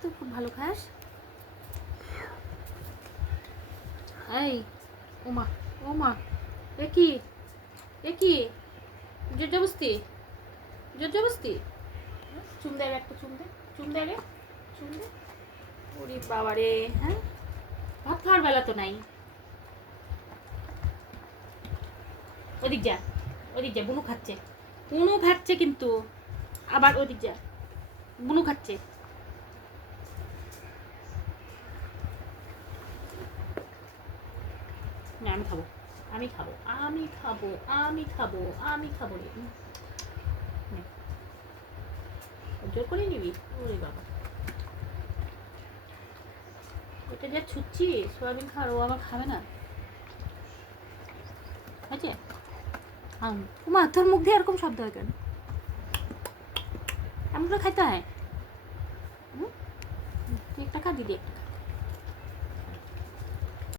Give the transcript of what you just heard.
তুই খুব ভালো খাস। এই ওমা ওমা, এ কি এ কি জোরজবস্তি জোরজবস্তি। চুম দে একটা, চুম দে, চুম দে রে, চুম দে। ওরে বাবা রে, হ্যাঁ ভাত খাওয়ার বেলা তো নাই। ওদিক যা, ওদিক যা, বুনু খাচ্ছে, বুনু খাচ্ছে কিন্তু আবার ওদিক যা, বুনু খাচ্ছে। না আমি খাবো, আমি খাবো, আমি খাবো, আমি খাবো, আমি খাবো রে। জোর করে নিবি? ওরে বাবা, ওটা যা ছুচ্ছি সোয়াবিন খাওয়ার, ও আবার খাবে না। আছে মা, তোর মুখ দিয়ে এরকম শব্দ হয় কেন? এমন করে খাইতে হয়? তুই একটা খা, দিদি একটা খা।